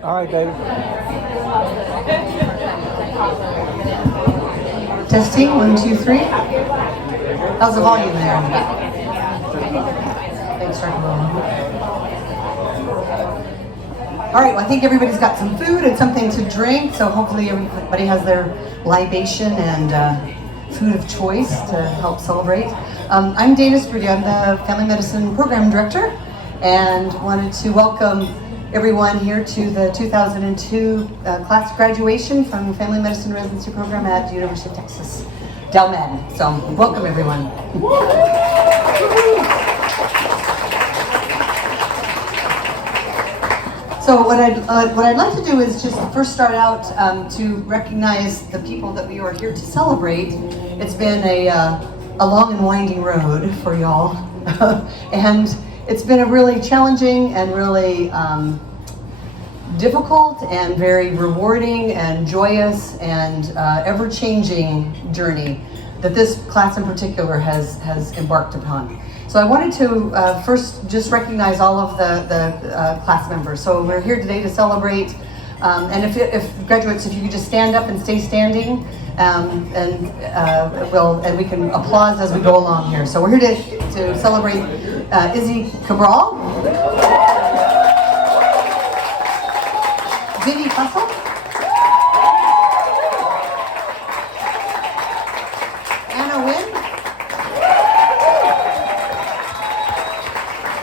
All right, baby. Testing, 1, 2, 3. How's the volume there? Thanks, Sarkaria. All right, well, I think everybody's got some food and something to drink, so hopefully everybody has their libation and food of choice to help celebrate. I'm Dana Sprute, I'm the Family Medicine Program Director, and wanted to welcome everyone here to the 2002 class graduation from Family Medicine Residency Program at the University of Texas, Dell Med. So welcome everyone. So what I'd like to do is just first start out to recognize the people that we are here to celebrate. It's been a long and winding road for y'all, and it's been a really challenging and really difficult and very rewarding and joyous and ever-changing journey that this class in particular has embarked upon. So I wanted to first just recognize all of the class members. So we're here today to celebrate, and if graduates, if you could just stand up and stay standing, and we can applause as we go along here. So we're here to celebrate Isadora Cabral, Vincent Fussell,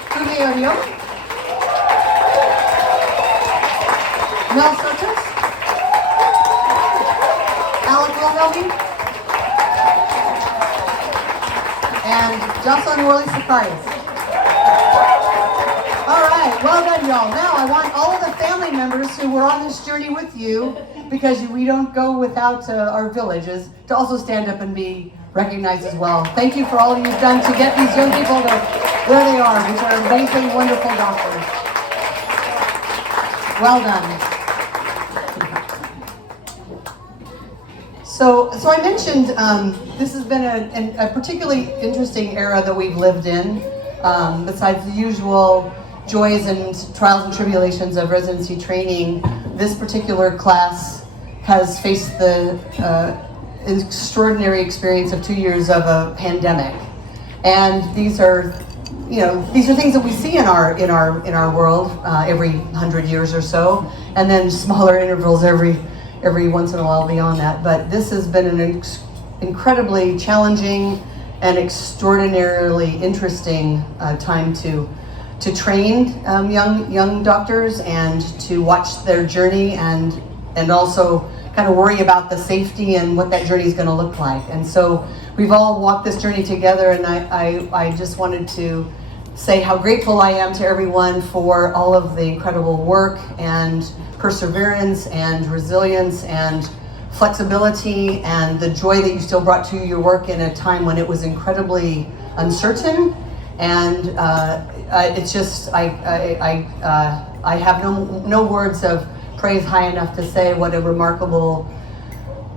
Funmi Odeyomi, Sotos, Alec Wilhelmi, and Jocelyn and Worley Sarkaria. All right, well done, y'all. Now I want all of the family members who were on this journey with you, because we don't go without our villages, to also stand up and be recognized as well. Thank you for all you've done to get these young people to where they are, which are amazing, wonderful doctors. Well done. So I mentioned this has been a particularly interesting era that we've lived in. Besides the usual joys and trials and tribulations of residency training, this particular class has faced the extraordinary experience of 2 years of a pandemic. And these are things that we see in our world every 100 years or so, and then smaller intervals every once in a while beyond that. But this has been an incredibly challenging and extraordinarily interesting time to train young doctors and to watch their journey and also kind of worry about the safety and what that journey is going to look like. And so we've all walked this journey together, and I just wanted to say how grateful I am to everyone for all of the incredible work and perseverance and resilience and flexibility and the joy that you still brought to your work in a time when it was incredibly uncertain. And it's just, I have no words of praise high enough to say what a remarkable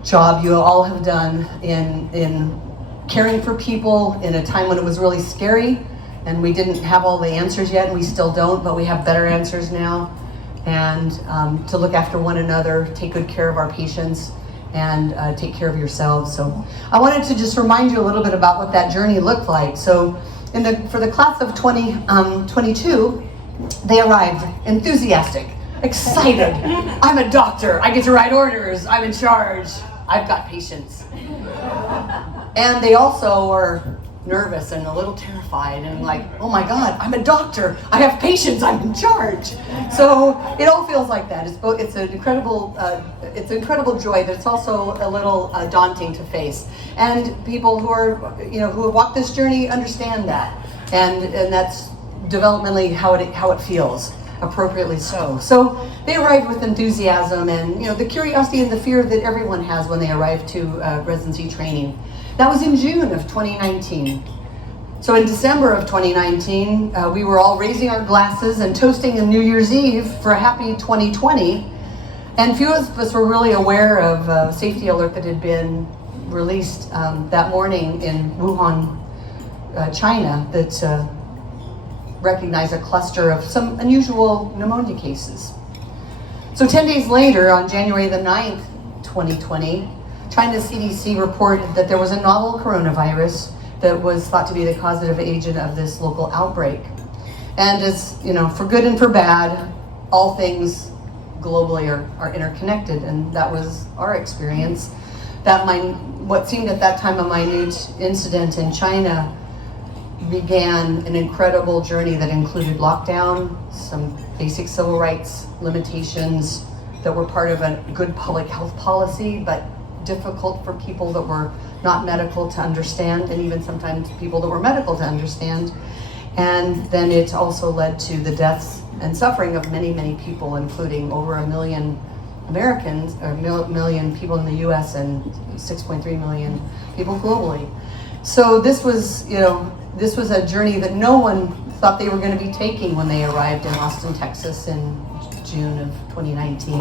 job you all have done in caring for people in a time when it was really scary and we didn't have all the answers yet, and we still don't, but we have better answers now. And to look after one another, take good care of our patients, and take care of yourselves. So I wanted to just remind you a little bit about what that journey looked like. So for the class of 2022, they arrived enthusiastic, excited. I'm a doctor, I get to write orders, I'm in charge, I've got patients. And they also were nervous and a little terrified and like, oh my God, I'm a doctor, I have patients, I'm in charge. So it all feels like that. It's an incredible joy, but it's also a little daunting to face. And people who have walked this journey understand that, and that's developmentally how it feels, appropriately so. So they arrived with enthusiasm and the curiosity and the fear that everyone has when they arrive to residency training. That was in June of 2019. So in December of 2019, we were all raising our glasses and toasting on New Year's Eve for a happy 2020. And few of us were really aware of a safety alert that had been released that morning in Wuhan, China, that recognized a cluster of some unusual pneumonia cases. So 10 days later, on January the 9th, 2020, China's CDC reported that there was a novel coronavirus that was thought to be the causative agent of this local outbreak. And as you know, for good and for bad, all things globally are interconnected, and that was our experience. What seemed at that time a minute incident in China began an incredible journey that included lockdown, some basic civil rights limitations that were part of a good public health policy, but difficult for people that were not medical to understand, and even sometimes people that were medical to understand. And then it also led to the deaths and suffering of many, many people, including over 1 million Americans, or million people in the US and 6.3 million people globally. So this was, this was a journey that no one thought they were going to be taking when they arrived in Austin, Texas in June of 2019.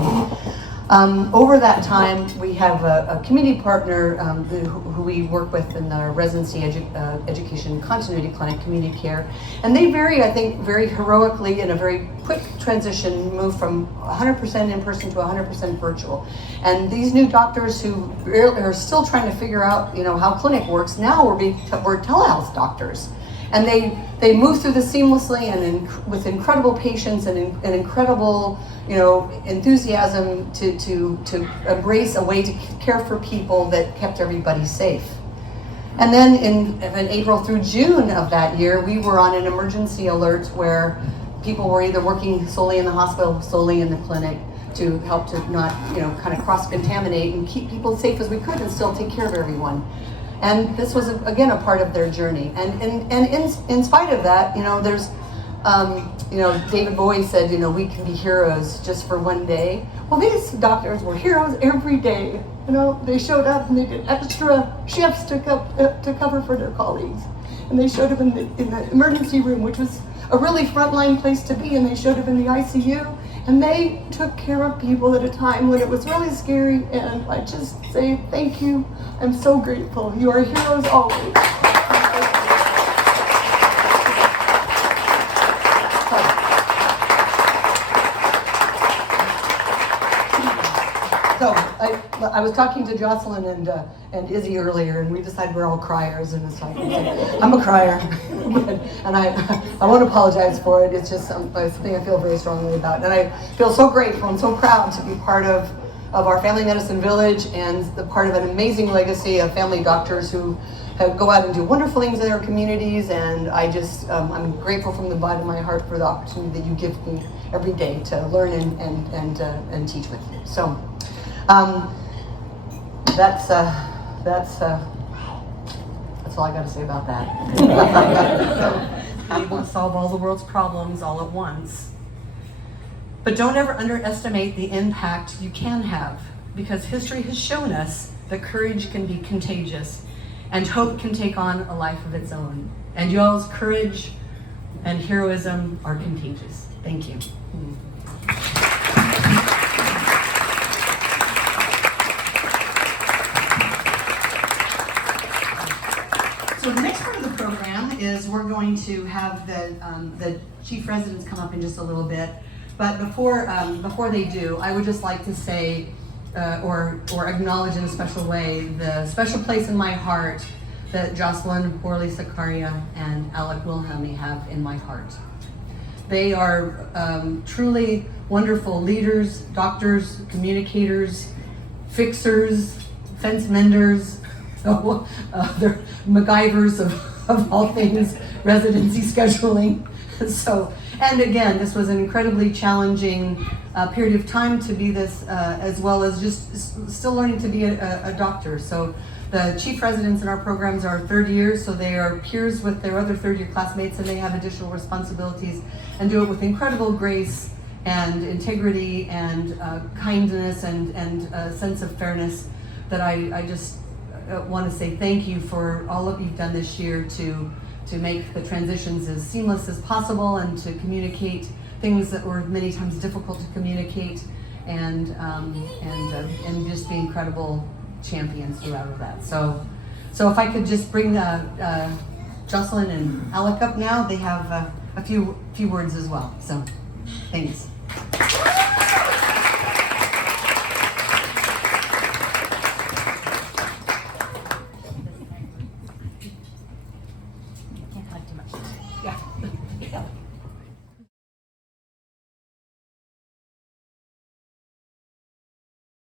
Over that time, we have a community partner who we work with in the residency education continuity clinic, community care, and they I think, very heroically in a very quick transition, moved from 100% in person to 100% virtual. And these new doctors who are still trying to figure out, how clinic works, now we're telehealth doctors. And they move through this seamlessly and with incredible patience and incredible, enthusiasm to embrace a way to care for people that kept everybody safe. And then in April through June of that year, we were on an emergency alert where people were either working solely in the hospital, solely in the clinic, to help to not, kind of cross-contaminate and keep people as safe as we could and still take care of everyone. And this was, again, a part of their journey. And in spite of that, there's, David Bowie said, we can be heroes just for one day. Well, these doctors were heroes every day. They showed up and they did extra shifts to cover for their colleagues. And they showed up in the emergency room, which was a really frontline place to be, and they showed up in the ICU. And they took care of people at a time when it was really scary, and I just say thank you. I'm so grateful. You are heroes always. So I was talking to Jocelyn and Izzy earlier, and we decided we're all criers, and it's like, I'm a crier, and I won't apologize for it. It's just something I feel very strongly about, and I feel so grateful and so proud to be part of our family medicine village and the part of an amazing legacy of family doctors who go out and do wonderful things in their communities. And I'm grateful from the bottom of my heart for the opportunity that you give me every day to learn and teach with you. So. That's all I got to say about that. Be able to solve all the world's problems all at once. But don't ever underestimate the impact you can have, because history has shown us that courage can be contagious and hope can take on a life of its own. And y'all's courage and heroism are contagious. Thank you. So the next part of the program is we're going to have the chief residents come up in just a little bit. But before they do, I would just like to say or acknowledge in a special way the special place in my heart that Jocelyn, Worley, Sarkaria, and Alec Wilhelmi have in my heart. They are truly wonderful leaders, doctors, communicators, fixers, fence menders. They're MacGyvers of all things residency scheduling. And again, this was an incredibly challenging period of time to be this, as well as just still learning to be a doctor. So the chief residents in our programs are third years, so they are peers with their other third year classmates, and they have additional responsibilities and do it with incredible grace and integrity and kindness and a sense of fairness that I just want to say thank you for all that you've done this year to make the transitions as seamless as possible and to communicate things that were many times difficult to communicate and just be incredible champions throughout of that. So if I could just bring Jocelyn and Alec up now, they have a few words as well. So thanks. Yeah.